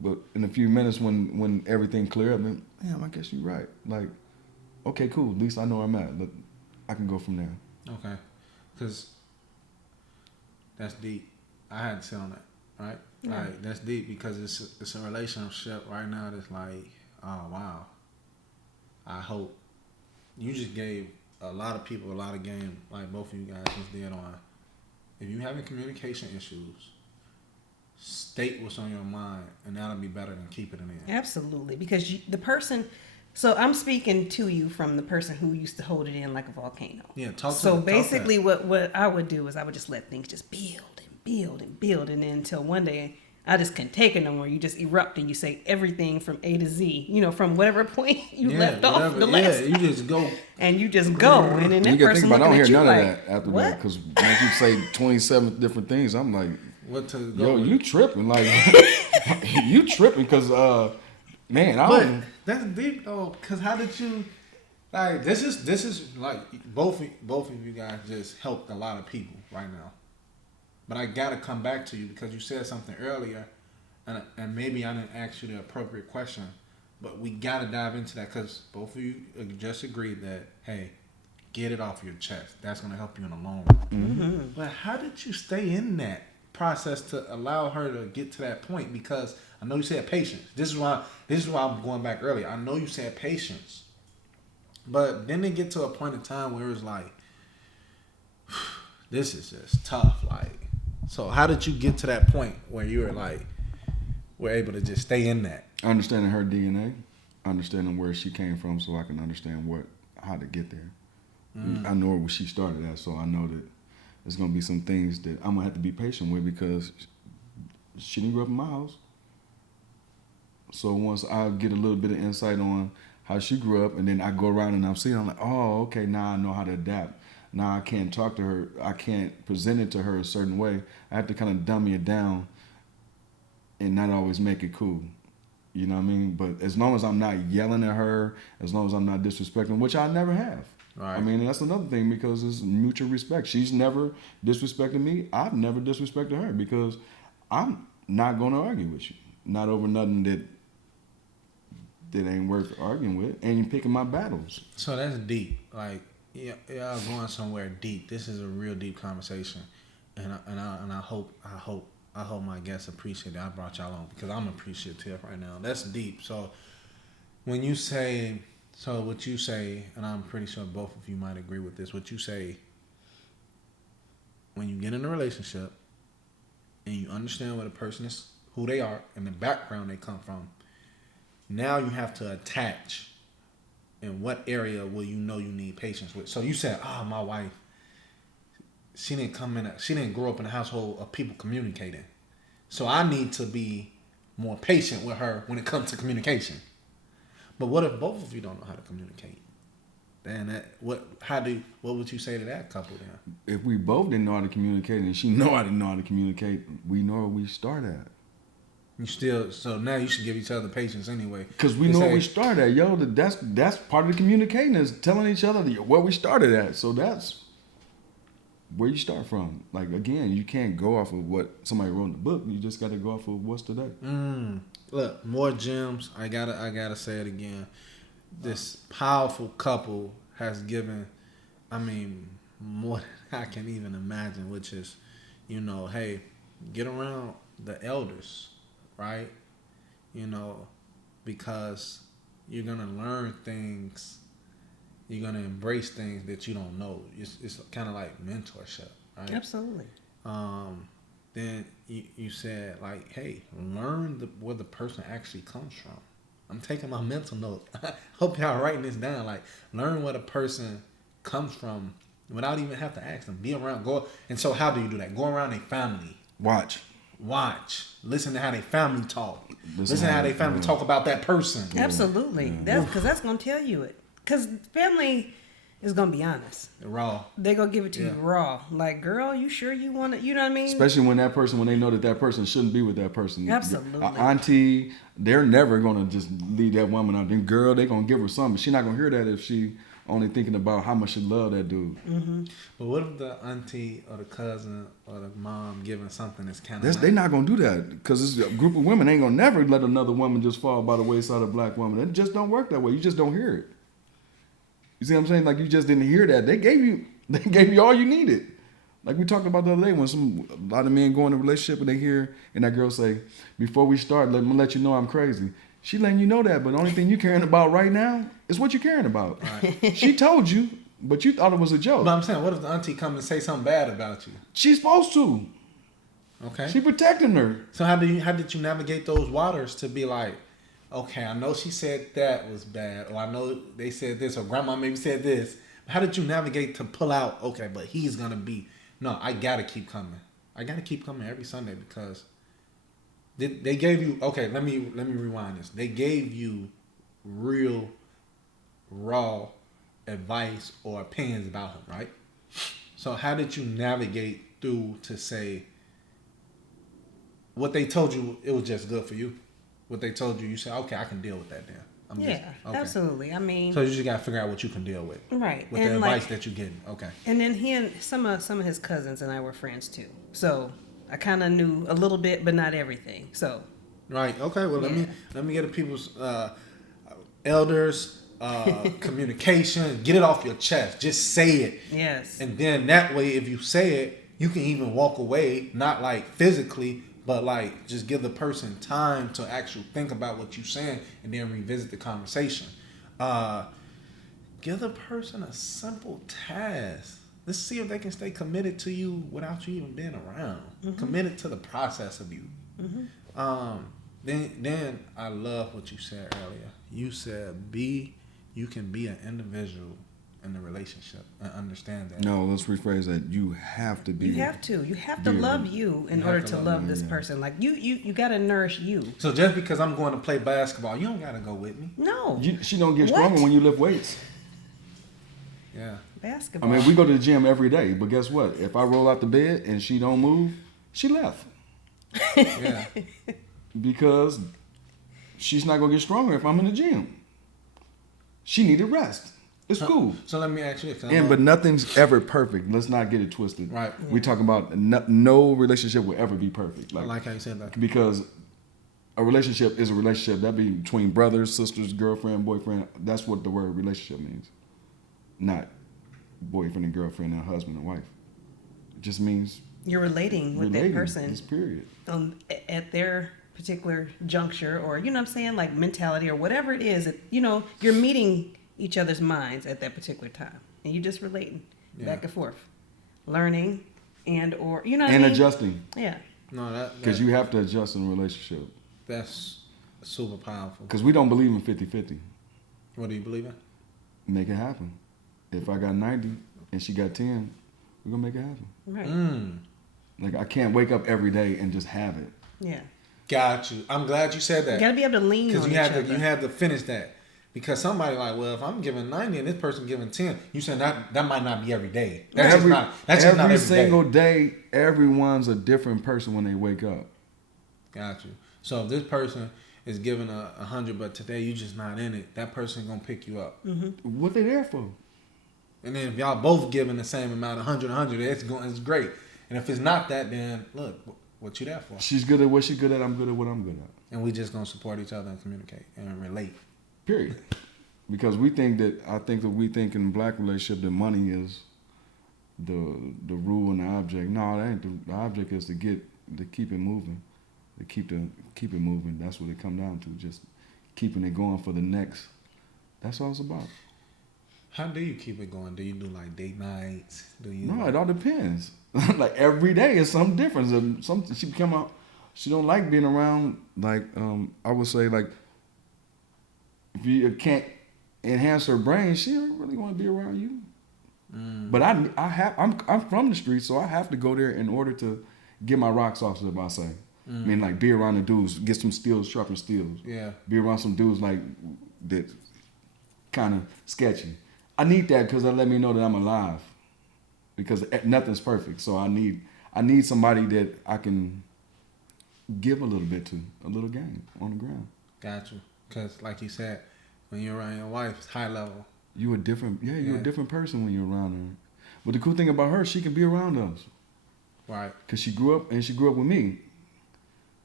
but in a few minutes when everything clear up, then, damn, I guess you're right. Like, okay, cool. At least I know where I'm at. Look, I can go from there. Okay, because that's deep. I had to sit on that, right? Yeah. Like that's deep because it's a relationship right now that's like, oh wow. I hope you just gave a lot of people a lot of game, like both of you guys just did on. If you having communication issues, state what's on your mind, and that'll be better than keep it in there. Absolutely, because the person. So I'm speaking to you from the person who used to hold it in like a volcano. Yeah, talk to So talk basically, that. what I would do is I would just let things just build and build and build, and then until one day I just couldn't take it no more. You just erupt and you say everything from A to Z. You know, from whatever point you left off whatever. the last. Yeah, you just go. And you just go, and then that You can person think about it, I don't looking hear at you none of like, that after what? that. Because once you say 27 different things, I'm like, What to go yo, with. you tripping. Like, you tripping because, man, I But don't. that's deep though, because how did you like this is like both of you guys just helped a lot of people right now. But I gotta come back to you because you said something earlier, and maybe I didn't ask you the appropriate question, but we gotta dive into that because both of you just agreed that hey, get it off your chest. That's gonna help you in the long run. Mm-hmm. But how did you stay in that process to allow her to get to that point? Because I know you said patience. This is why I'm going back earlier. I know you said patience, but then they get to a point in time where it's like, this is just tough. Like, so how did you get to that point where you were like, we're able to just stay in that? Understanding her DNA, understanding where she came from, so I can understand how to get there. I know where she started at, so I know that there's gonna be some things that I'm gonna have to be patient with because she didn't grow up in my house. So once I get a little bit of insight on how she grew up, and then I go around and I'm seeing, I'm like, oh, okay, now I know how to adapt. Now I can't talk to her. I can't present it to her a certain way. I have to kind of dummy it down and not always make it cool. You know what I mean? But as long as I'm not yelling at her, as long as I'm not disrespecting, which I never have. Right. I mean, that's another thing because it's mutual respect. She's never disrespected me. I've never disrespected her because I'm not going to argue with you. Not over nothing that ain't worth arguing with. And you're picking my battles. So that's deep. Like, y'all going somewhere deep. This is a real deep conversation, and I hope my guests appreciate that I brought y'all on because I'm appreciative right now. That's deep. So when you say, what you say, and I'm pretty sure both of you might agree with this. What you say when you get in a relationship and you understand what a person is, who they are, and the background they come from. Now you have to attach in what area will you know you need patience with. So you said, my wife, she didn't grow up in a household of people communicating. So I need to be more patient with her when it comes to communication. But what if both of you don't know how to communicate? Then what would you say to that couple then? If we both didn't know how to communicate and she know I didn't know how to communicate, we know where we start at. So now you should give each other patience anyway. Because we know where we start at, yo. That's part of the communicating is telling each other where we started at. So that's where you start from. Like, again, you can't go off of what somebody wrote in the book. You just got to go off of what's today. Look, more gems. I gotta say it again. This powerful couple has given, more than I can even imagine, which is, hey, get around the elders, right? Because you're going to learn things, you're going to embrace things that you don't know. It's kind of like mentorship, right? Absolutely. Then you said, like, hey, learn where the person actually comes from. I'm taking my mental note. I hope y'all writing this down. Like, learn where the person comes from without even have to ask them. Be around. Go. And so how do you do that? Go around a family. Watch. watch, listen to how they family talk, Listen listen to how they how- family talk about that person. Absolutely. That's going to tell you it. Because family is going to be honest. Raw. They're going to give it to Yeah. you raw. Like, girl, you sure you want to, you know what I mean? Especially when they know that person shouldn't be with that person. Absolutely. Auntie, they're never gonna just leave that woman out. Then girl, they gonna give her something. She's not gonna hear that if she only thinking about how much she love that dude. But what if the auntie or the cousin or the mom giving something that's kind of They not gonna do that because this group of women ain't gonna never let another woman just fall by the wayside of a black woman. It just don't work that way. You just don't hear it. You see what I'm saying? Like you just didn't hear that. They gave you all you needed. Like we talked about the other day when a lot of men go in a relationship and they hear and that girl say, "Before we start, I'm gonna let you know I'm crazy." She letting you know that, but the only thing you caring about right now is what you caring about. Right. She told you, but you thought it was a joke. But I'm saying, what if the auntie come and say something bad about you? She's supposed to. Okay. She protecting her. So how did you navigate those waters to be like, okay, I know she said that was bad, or I know they said this, or grandma maybe said this. How did you navigate to pull out? Okay, but he's gonna be. No, I gotta keep coming. I gotta keep coming every Sunday because they gave you. Okay, let me rewind this. They gave you real, raw advice or opinions about him, right? So how did you navigate through to say what they told you? It was just good for you. What they told you, you said, okay, I can deal with that. Then okay. Absolutely. I mean, So you just gotta figure out what you can deal with. right. With And the advice like, that you're getting. Okay. and then he and some of his cousins and I were friends too. So I kind of knew a little bit, but not everything. So Right. Okay. Well, Yeah. let me get the people's elders communication. Get it off your chest. Just say it, yes, and then that way, if you say it, you can even walk away, not like physically, but like just give the person time to actually think about what you're saying, and then revisit the conversation. Give the person a simple task. Let's see if they can stay committed to you without you even being around. Committed to the process of you. Then I love what you said earlier. You said you can be an individual in the relationship and understand that. No, let's rephrase that. You have to be. you have to Yeah. love you in You order have to to love love this you, yeah. person. Like you got to nourish you. So just because I'm going to play basketball, you don't gotta go with me. No, She don't get What? stronger when you lift weights. Yeah. I basketball. mean, we go to the gym every day, but guess what? If I roll out the bed and she don't move, she left Yeah. because she's not gonna get stronger if I'm in the gym. She needed rest. It's cool. So let me ask you this. 'cause I And know- but nothing's ever perfect. Let's not get it twisted. Right. We talk about no relationship will ever be perfect. I like how you said that. Because a relationship is a relationship. That be between brothers, sisters, girlfriend, boyfriend. That's what the word relationship means. Not boyfriend and girlfriend and husband and wife. It just means You're relating with relating. that person Just period. at their particular juncture, or you know what I'm saying, like mentality or whatever it is. You're meeting each other's minds at that particular time, and you just relating back and forth, learning or you know what I And mean? adjusting. Yeah. No, Because you have to adjust in a relationship. that's super powerful. Because we don't believe in 50-50. What do you believe in? Make it happen. If I got 90 and she got 10, we're going to make it happen. Right. Like, I can't wake up every day and just have it. Yeah. Got you. I'm glad you said You that. got to be able to lean on Because each you other. had to finish that. Because somebody like, well, if I'm giving 90 and this person giving 10, you said that might not be every day. That's just not every every single day. day, everyone's a different person when they wake up. Got you. So if this person is giving 100, but today you just not in it, that person gonna pick you up. What they there for? And then if y'all both giving the same amount, 100, it's great. And if it's not that, then look, what you there for? She's good at what she's good at. I'm good at what I'm good at. And we just gonna support each other and communicate and relate. Period. Because I think that we think in black relationship that money is the rule and the object. No, that ain't the object is to keep it moving, to keep it moving. That's what it come down to. Just keeping it going for the next. That's all it's about. How do you keep it going? Do you do like date nights? Do you? No, it all depends. Like every day is something different. She don't like being around. Like I would say, like if you can't enhance her brain, she don't really want to be around you. But I'm from the streets, so I have to go there in order to get my rocks off, as I say. I mean, like, be around the dudes, get some steals, sharpen steals. Yeah. Be around some dudes like that, kind of sketchy. I need that because that let me know that I'm alive. Because nothing's perfect, so I need somebody that I can give a little bit to, a little game on the ground. Got you. Because, like you said, when you're around your wife, it's high level. You're a different person when you're around her. But the cool thing about her, she can be around us. Right. Because she grew up with me.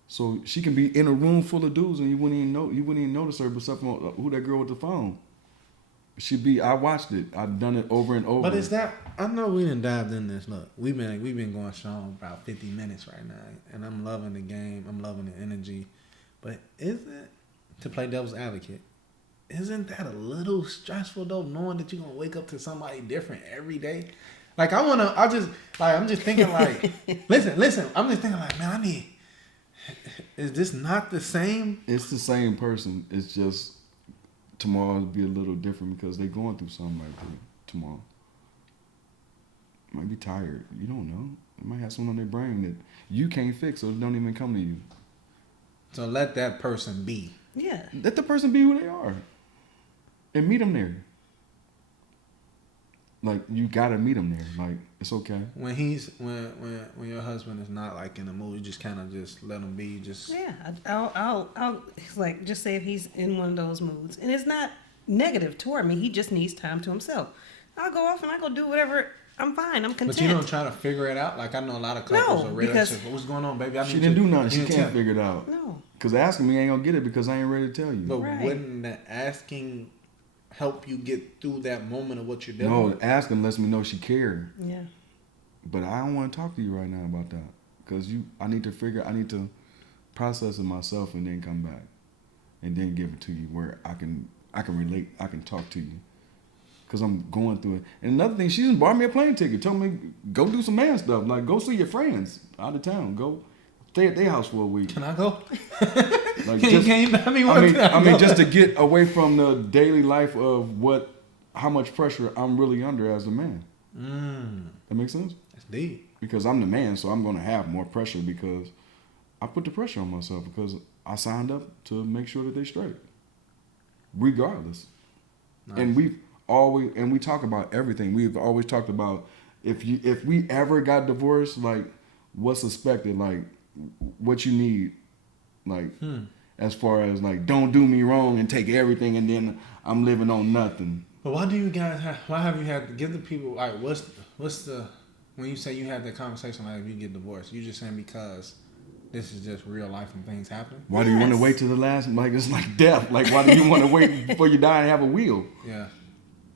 So she can be in a room full of dudes and you wouldn't even notice her, but something, who that girl with the phone. I watched it. I've done it over and over. But is that, I know we done dived in this. Look, we've been going strong about 50 minutes right now. And I'm loving the game. I'm loving the energy. But isn't, to play devil's advocate, isn't that a little stressful though, knowing that you're going to wake up to somebody different every day? Like, I'm just thinking like, listen, I'm just thinking like, man, is this not the same? It's the same person. It's just tomorrow will be a little different because they're going through something like that tomorrow. Might be tired. You don't know. They might have something on their brain that you can't fix, or it don't even come to you. So let that person be. Yeah. Let the person be who they are, and meet them there. Like, you gotta meet them there. Like, it's okay. When when your husband is not like in a mood, you just kind of just let him be. Just Yeah. I'll like just say if he's in one of those moods, and it's not negative toward me. He just needs time to himself. I'll go off and I go do whatever. I'm fine. I'm content. But you don't try to figure it out. Like, I know a lot of couples are relationships. What's going on, baby? She didn't do nothing. She can't figure it out. No. Because asking me ain't gonna get it because I ain't ready to tell you. But Right. wouldn't the asking help you get through that moment of what you're doing? No, asking lets me know she cared. Yeah. But I don't want to talk to you right now about that because I need to process it myself and then come back and then give it to you where I can relate. I can talk to you because I'm going through it. And another thing, she just bought me a plane ticket. Told me go do some man stuff. Like, go see your friends out of town. Go stay at their house for a week. Can I go? Like, can you buy me one? I mean, just to get away from the daily life of how much pressure I'm really under as a man. That makes sense? That's deep. Because I'm the man, so I'm going to have more pressure because I put the pressure on myself because I signed up to make sure that they straight, regardless. Nice. And we talk about everything. We've always talked about if we ever got divorced, like, what's expected, like what you need, like as far as like, don't do me wrong and take everything and then I'm living on nothing. But why have you had to give the people, like, what's the, when you say you had that conversation, like, if you get divorced, you just saying because this is just real life and things happen? Why do you want to wait till the last, like, it's like death. Like, why do you want to wait before you die and have a will? Yeah.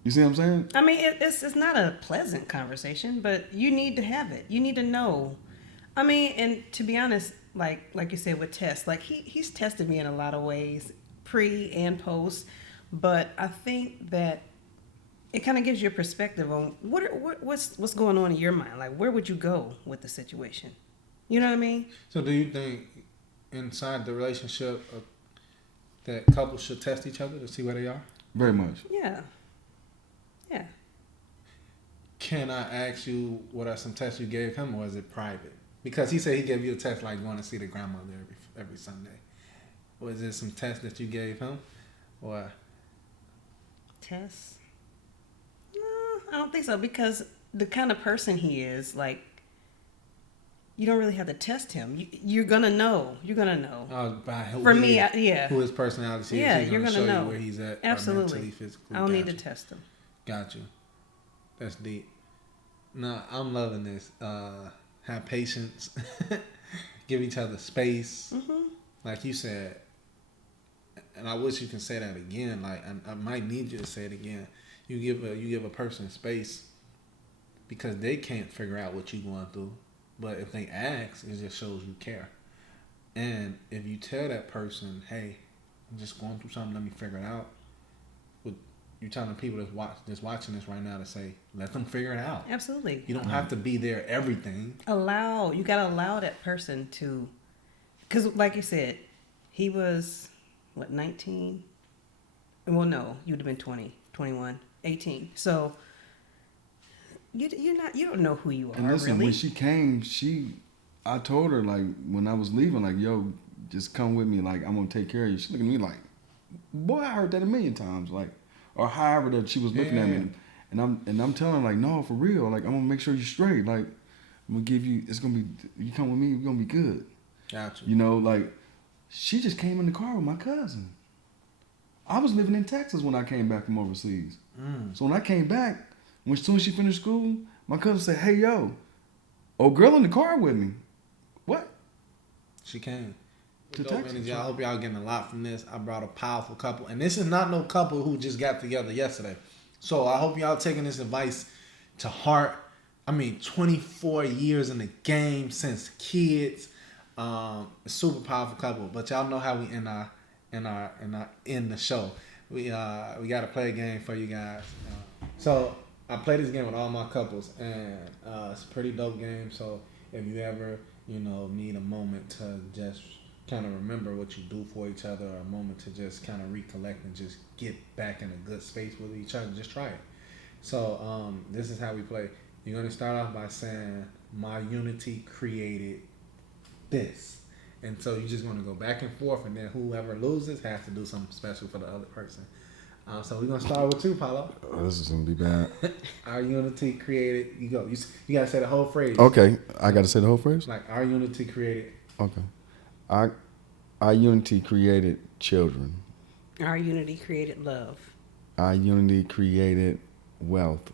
You see what I'm saying? I mean, it's not a pleasant conversation, but you need to have it. You need to know. I mean, and to be honest, like you said with Tess, like he's tested me in a lot of ways, pre and post, but I think that it kind of gives you a perspective on what's going on in your mind. Like, where would you go with the situation? You know what I mean? So do you think inside the relationship that couples should test each other to see where they are? Very much. Yeah. Yeah. Can I ask you what are some tests you gave him, or is it private? Because he said he gave you a test like going to see the grandmother every Sunday. Was there some tests that you gave him, or Tess? No, I don't think so, because the kind of person he is, like, you don't really have to test him. You're gonna know. You're gonna know. By who For he me, is, yeah. who his personality is? Yeah, He's you're gonna gonna show know you where he's at. Absolutely. Mentally, physically. I don't need Got to you. test him. Got you. That's deep. No, I'm loving this. Have patience. Give each other space. Mm-hmm. Like you said, and I wish you can say that again. Like, I might need you to say it again. You give a person space because they can't figure out what you're going through. But if they ask, it just shows you care. And if you tell that person, hey, I'm just going through something, let me figure it out. You're telling people that's watching this right now to say, let them figure it out. Absolutely. You don't have to be there everything. You gotta allow that person to, because like you said, he was, 19? Well, no, you'd have been 20, 21, 18. So you don't know who you are, And listen, really. when she came, I told her like when I was leaving, like, yo, just come with me. Like, I'm gonna take care of you. She looked at me like, boy, I heard that a million times. Like, or however that she was looking at me, and I'm telling her like, no, for real. Like, I'm gonna make sure you're straight. Like, I'm gonna give you. It's gonna be. You come with me. We're gonna be good. Gotcha. You know, like, she just came in the car with my cousin. I was living in Texas when I came back from overseas. So when I came back, as soon as she finished school, my cousin said, hey, yo, old girl in the car with me. What? She came. To Dope Texas. energy. I hope y'all getting a lot from this. I brought a powerful couple. And this is not no couple who just got together yesterday. So I hope y'all taking this advice to heart. I mean, 24 years in the game since kids. A super powerful couple. But y'all know how we end the show. We got to play a game for you guys. So I play this game with all my couples, and it's a pretty dope game. So if you ever need a moment to just kind of remember what you do for each other, or a moment to just kind of recollect and just get back in a good space with each other, just try it. So this is how we play. You're going to start off by saying, my unity created this. And so you're just going to go back and forth, and then whoever loses has to do something special for the other person. So we're going to start with you, Paulo. Oh, this is going to be bad. Our unity created... You go. You got to say the whole phrase. Okay. I got to say the whole phrase? Like, our unity created... Okay. Our unity created children. Our unity created love. Our unity created wealth.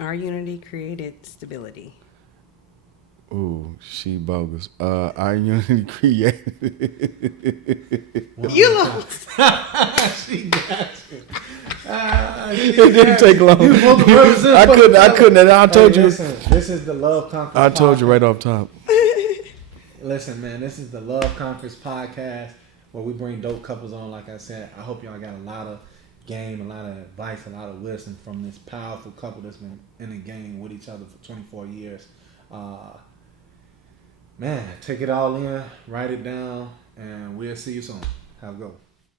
Our unity created stability. Ooh, she bogus. Our unity created... You lost. She got you. It didn't take long. I couldn't. I told you. Listen, this is the Love Conquers I told podcast. you right off top. Listen, man, this is the Love Conquers podcast where we bring dope couples on. Like I said, I hope y'all got a lot of game, a lot of advice, a lot of wisdom from this powerful couple that's been in the game with each other for 24 years. Man, take it all in, write it down, and we'll see you soon. Have a go.